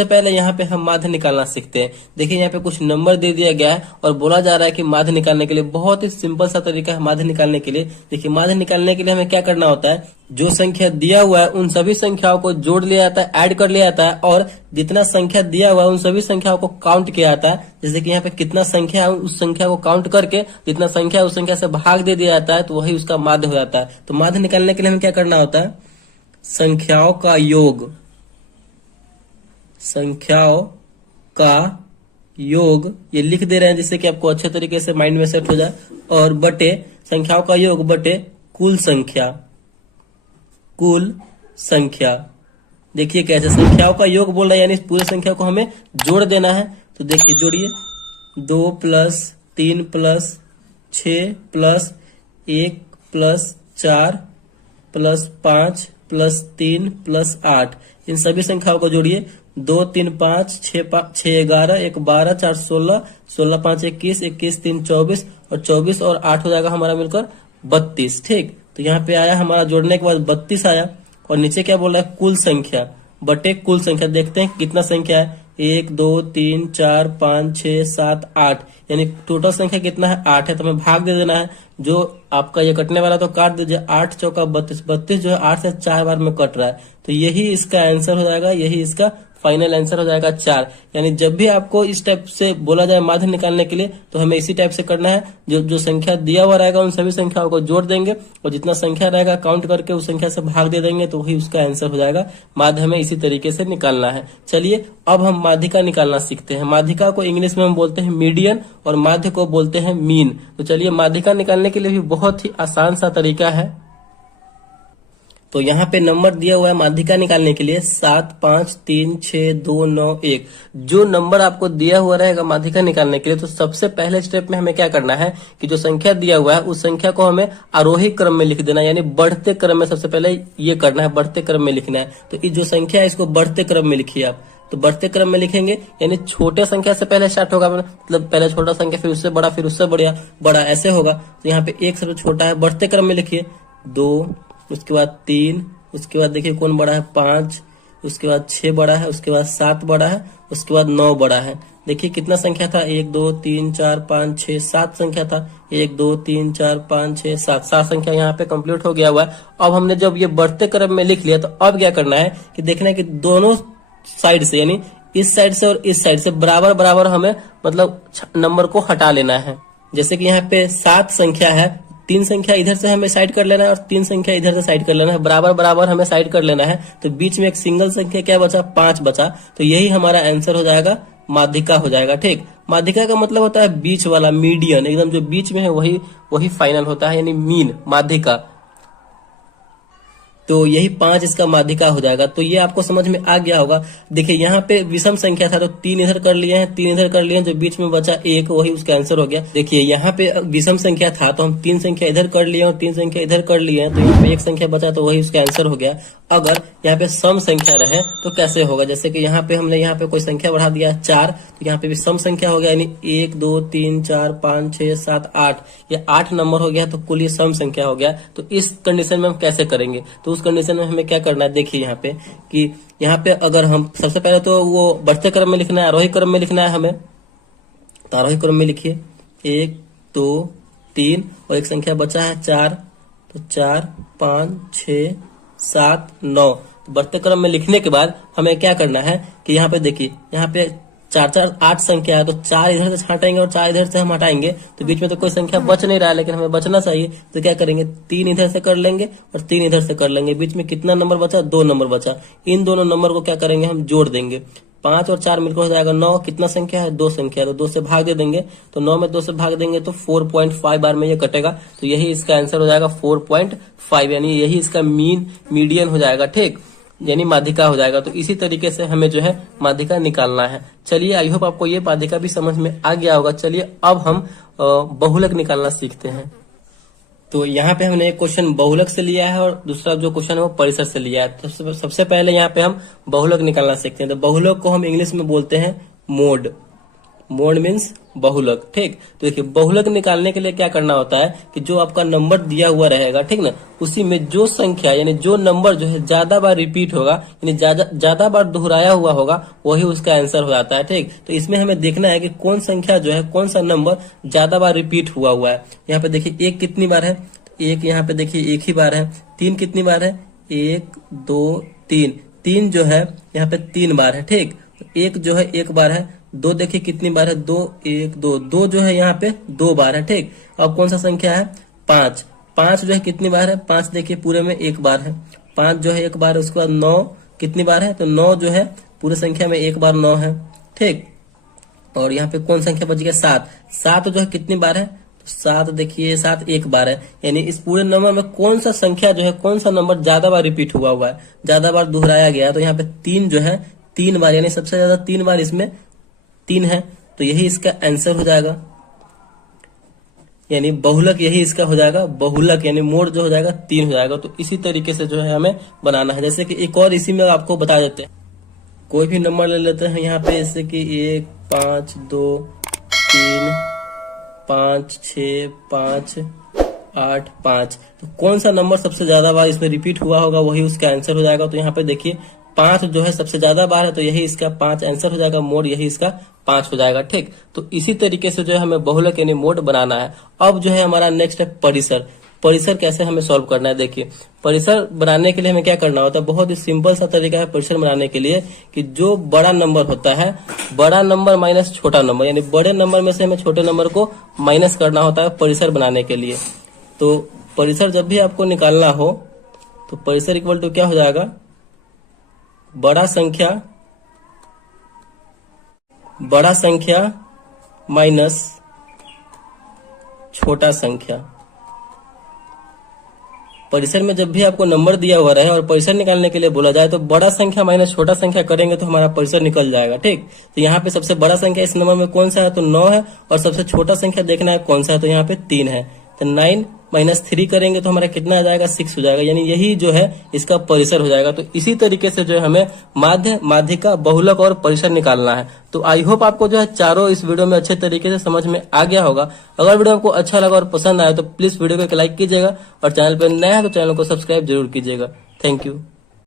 सबसे पहले यहाँ पे हम माध्य निकालना सीखते हैं। देखिए यहाँ पे कुछ नंबर दे दिया गया है और बोला जा रहा है कि माध्य निकालने के लिए बहुत ही सिंपल सा तरीका है माध्य निकालने के लिए। देखिए माध्य निकालने के लिए हमें क्या करना होता है, जो संख्या दिया हुआ है उन सभी संख्याओं को जोड़ लिया जाता है, ऐड कर लिया जाता है और जितना संख्या दिया हुआ है उन सभी संख्याओं को काउंट किया जाता है। जैसे कि यहाँ पे कितना संख्या है उस संख्या को काउंट करके जितना संख्या है उस संख्या से भाग दे दिया जाता है, तो वही उसका माध्य हो जाता है। तो माध्य निकालने के लिए हमें क्या करना होता है, संख्याओं का योग, संख्याओं का योग ये लिख दे रहे हैं जिससे कि आपको अच्छे तरीके से माइंड में सेट हो जाए, और बटे संख्याओं का योग बटे कुल संख्या, कुल संख्या। देखिए कैसे संख्याओं का योग बोल रहा है, यानी पूरे संख्या को हमें जोड़ देना है। तो देखिए जोड़िए, 2 + 3 + 6 + 1 + 4 + 5 + 3 + 8, इन सभी संख्याओं को जोड़िए। 2 3 5 6 11 1 12 4 16 16 5 21 21 3 24 और 24 और 8 हो जाएगा हमारा मिलकर 32। ठीक, तो यहाँ पे आया हमारा जोड़ने के बाद 32 आया। और नीचे क्या बोल रहा है, कुल संख्या बटे कुल संख्या। देखते हैं कितना संख्या है, 1 2 3 4 5 6 7 8, यानी टोटल संख्या कितना है, 8 है। तो हमें भाग दे देना है, जो आपका ये कटने वाला तो काट दीजिए, 8 चौका 32, 32 जो है 8 से 4 बार में कट रहा है, तो यही इसका आंसर हो जाएगा, यही इसका फाइनल आंसर हो जाएगा 4। यानी जब भी आपको इस टाइप से बोला जाए माध्य निकालने के लिए तो हमें इसी टाइप से करना है, जो संख्या दिया हुआ रहेगा उन सभी संख्याओं को जोड़ देंगे और जितना संख्या रहेगा काउंट करके उस संख्या से भाग दे देंगे, तो वही उसका आंसर हो जाएगा। माध्य हमें इसी तरीके से निकालना है। चलिए अब हम माध्यिका निकालना सीखते हैं। माध्यिका को इंग्लिश में हम बोलते हैं मीडियन और माध्य को बोलते हैं मीन। तो चलिए माध्यिका निकालने के लिए भी बहुत ही आसान सा तरीका है। तो यहाँ पे नंबर दिया हुआ है माध्यिका निकालने के लिए 7 5 3 6 2 9 1। जो नंबर आपको दिया हुआ रहेगा माध्यिका निकालने के लिए, तो सबसे पहले स्टेप में हमें क्या करना है कि जो संख्या दिया हुआ है उस संख्या को हमें आरोही क्रम में लिख देना है, यानी बढ़ते क्रम में सबसे पहले ये करना है, बढ़ते क्रम में लिखना है। तो ये जो संख्या है इसको बढ़ते क्रम में लिखिए आप। तो बढ़ते क्रम में लिखेंगे यानी छोटे संख्या से पहले स्टार्ट होगा, मतलब पहले छोटा संख्या फिर उससे बड़ा फिर उससे बड़ा ऐसे होगा। तो यहाँ पे 1 सबसे छोटा है, बढ़ते क्रम में लिखिए। 2, उसके बाद 3, उसके बाद देखिए कौन बड़ा है 5, उसके बाद 6 बड़ा है, उसके बाद 7 बड़ा है, उसके बाद 9 बड़ा है। देखिए कितना संख्या था, 1 2 3 4 5 6 7 संख्या था। 1 2 3 4 5 6 7, 7 संख्या यहाँ पे कंप्लीट हो गया हुआ है। अब हमने जब ये बढ़ते क्रम में लिख लिया तो अब क्या करना है कि देखना है कि दोनों साइड से, यानी इस साइड से और इस साइड से बराबर बराबर हमें मतलब नंबर को हटा लेना है। जैसे कि यहाँ पे 7 संख्या है, 3 संख्या इधर से हमें साइड कर लेना है और 3 संख्या इधर से साइड कर लेना है, बराबर बराबर हमें साइड कर लेना है। तो बीच में एक सिंगल संख्या क्या बचा, 5 बचा। तो यही हमारा आंसर हो जाएगा, माध्यिका हो जाएगा। ठीक, माध्यिका का मतलब होता है बीच वाला, मीडियन, एकदम जो बीच में है वही फाइनल होता है, यानी मीन, माध्यिका। तो यही 5 इसका माध्यिका हो जाएगा। तो ये आपको समझ में आ गया होगा। देखिए यहाँ पे विषम संख्या था तो 3 इधर कर लिए हैं, 3 इधर कर लिए हैं, जो बीच में बचा 1 वही उसका आंसर हो गया। देखिए यहाँ पे विषम संख्या था तो हम 3 संख्या इधर कर लिए और 3 संख्या इधर कर लिए हैं, तो यहाँ पे 1 संख्या बचा तो वही उसका आंसर हो गया। अगर यहाँ पे सम संख्या रहे तो कैसे होगा, जैसे कि यहाँ पे हमने यहाँ पे कोई संख्या बढ़ा दिया 4, तो यहाँ पे भी सम संख्या हो गया, यानी 1 2 3 4 5 6 7 8, ये 8 नंबर हो गया, तो कुल ये सम संख्या हो गया। तो इस कंडीशन में हम कैसे करेंगे, तो उस कंडीशन में हमें क्या करना है, देखिए यहाँ पे कि यहाँ पे अगर हम सबसे पहले तो वो बढ़ते क्रम में लिखना है, आरोही क्रम में लिखना है हमें। तो आरोही क्रम में लिखिए 1 2 3 और एक संख्या बचा है 4, तो 4 5 6 7 9। तो बढ़ते क्रम में लिखने के बाद हमें क्या करना है कि यहाँ पे देखिए, यहाँ पे 4 4 8 संख्या है, तो 4 इधर से हटाएंगे और 4 इधर से हम हटाएंगे, तो बीच में तो कोई संख्या बच नहीं रहा है, लेकिन हमें बचना चाहिए। तो क्या करेंगे, 3 इधर से कर लेंगे और 3 इधर से कर लेंगे, बीच में कितना नंबर बचा, 2 नंबर बचा। इन दोनों नंबर को क्या करेंगे, हम जोड़ देंगे। 5 और 4 मिलकर हो जाएगा 9। कितना संख्या है, 2 संख्या, तो 2 से भाग दे देंगे। तो 9 में 2 से भाग देंगे तो 4.5 बार में ये कटेगा, तो यही इसका आंसर हो जाएगा 4.5, यानी यही इसका मीडियन हो जाएगा। ठीक, यानी माध्यिका हो जाएगा। तो इसी तरीके से हमें जो है माध्यिका निकालना है। चलिए आई होप आपको ये माध्यिका भी समझ में आ गया होगा। चलिए अब हम बहुलक निकालना सीखते हैं। तो यहाँ पे हमने एक क्वेश्चन बहुलक से लिया है और दूसरा जो क्वेश्चन है वो परिसर से लिया है। तो सबसे पहले यहाँ पे हम बहुलक निकालना सीखते हैं। तो बहुलक को हम इंग्लिश में बोलते हैं मोड। मोड मीन्स बहुलक, ठीक। तो देखिए बहुलक निकालने के लिए क्या करना होता है कि जो आपका नंबर दिया हुआ रहेगा, ठीक ना, उसी में जो संख्या यानी जो नंबर जो है ज्यादा बार रिपीट होगा यानी ज्यादा बार दोहराया हुआ होगा वही उसका आंसर हो जाता है, ठीक। तो इसमें हमें देखना है कि कौन संख्या जो है कौन सा नंबर ज्यादा बार रिपीट हुआ है। यहाँ पे देखिए 1 कितनी बार है, एक यहाँ पे देखिए 1 ही बार है। 3 कितनी बार है, 1 2 3, 3 जो है यहाँ पे 3 बार है, ठीक। 1 जो है 1 बार है। 2 देखिए कितनी बार है, 2 1 2, 2 जो है यहाँ पे 2 बार है, ठीक। अब कौन सा संख्या है, 5, 5 जो है कितनी बार है, 5 देखिए पूरे में 1 बार है। 5 जो है 1 बार है। उसके बाद 9 कितनी बार है, तो 9 जो है पूरे संख्या में 1 बार 9 है, ठीक। और यहाँ पे कौन संख्या बच गया, 7, 7 जो है कितनी बार है, 7 देखिए 7 1 बार है। यानी इस पूरे नंबर में कौन सा संख्या जो है कौन सा नंबर ज्यादा बार रिपीट हुआ है, ज्यादा बार दोहराया गया है, तो यहाँ पे 3 जो है 3 बार, यानी सबसे ज्यादा 3 बार इसमें 3 है, तो यही इसका आंसर हो जाएगा। यानी बहुलक यही इसका हो जाएगा, बहुलक यानी मोड जो हो जाएगा 3 हो जाएगा। तो इसी तरीके से जो है हमें बनाना है। जैसे कि एक और इसी में आपको बता देते हैं, कोई भी नंबर ले लेते हैं यहाँ पे, जैसे कि 1 5 2 3 5 6 5 8 5, तो कौन सा नंबर सबसे ज्यादा बार इसमें रिपीट हुआ होगा वही उसका आंसर हो जाएगा। तो यहाँ पे देखिए 5 जो है सबसे ज्यादा बार है, तो यही इसका 5 आंसर हो जाएगा, मोड यही इसका 5 हो जाएगा, ठीक। तो इसी तरीके से जो है हमें बहुलक यानी मोड बनाना है। अब जो है हमारा नेक्स्ट है परिसर। परिसर कैसे हमें सॉल्व करना है, देखिए परिसर बनाने के लिए हमें क्या करना होता है, बहुत ही सिंपल सा तरीका है परिसर बनाने के लिए, कि जो बड़ा नंबर होता है, बड़ा नंबर माइनस छोटा नंबर, यानी बड़े नंबर में से हमें छोटे नंबर को माइनस करना होता है परिसर बनाने के लिए। तो परिसर जब भी आपको निकालना हो तो परिसर इक्वल टू क्या हो जाएगा, बड़ा संख्या माइनस छोटा संख्या। परिसर में जब भी आपको नंबर दिया हुआ रहे और परिसर निकालने के लिए बोला जाए तो बड़ा संख्या माइनस छोटा संख्या करेंगे तो हमारा परिसर निकल जाएगा, ठीक। तो यहाँ पे सबसे बड़ा संख्या इस नंबर में कौन सा है, तो 9 है, और सबसे छोटा संख्या देखना है कौन सा है, तो यहाँ पे 3 है। तो 9 माइनस 3 करेंगे तो हमारा कितना आ जाएगा, 6 हो जाएगा, यानी यही जो है इसका परिसर हो जाएगा। तो इसी तरीके से जो है हमें माध्य, माध्यिका, बहुलक और परिसर निकालना है। तो आई होप आपको जो है चारों इस वीडियो में अच्छे तरीके से समझ में आ गया होगा। अगर वीडियो आपको अच्छा लगा और पसंद आया तो प्लीज वीडियो को एक लाइक कीजिएगा, और चैनल पर नया है तो चैनल को सब्सक्राइब जरूर कीजिएगा। Thank you.